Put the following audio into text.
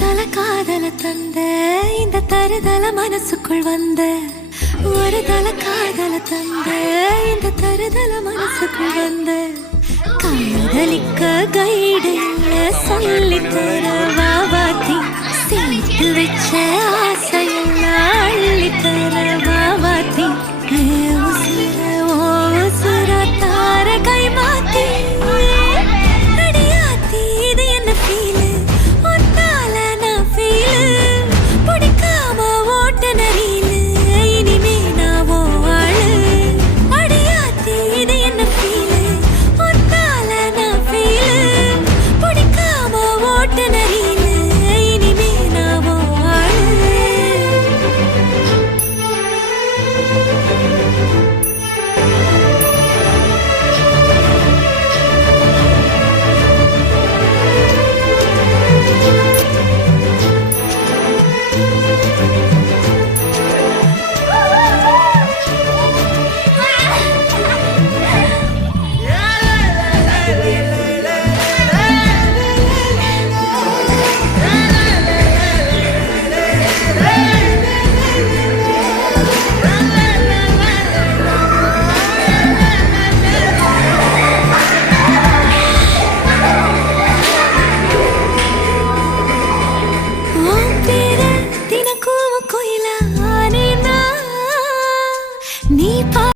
தல காதல தந்த இந்த தருதல மனசுக்குள் வந்த ஒரு தல காதல தந்த இந்த தருதல மனசுக்குள் வந்த காதலிக்க கைடு சொல்லி தர வாவாத்தி சேர்த்து வச்ச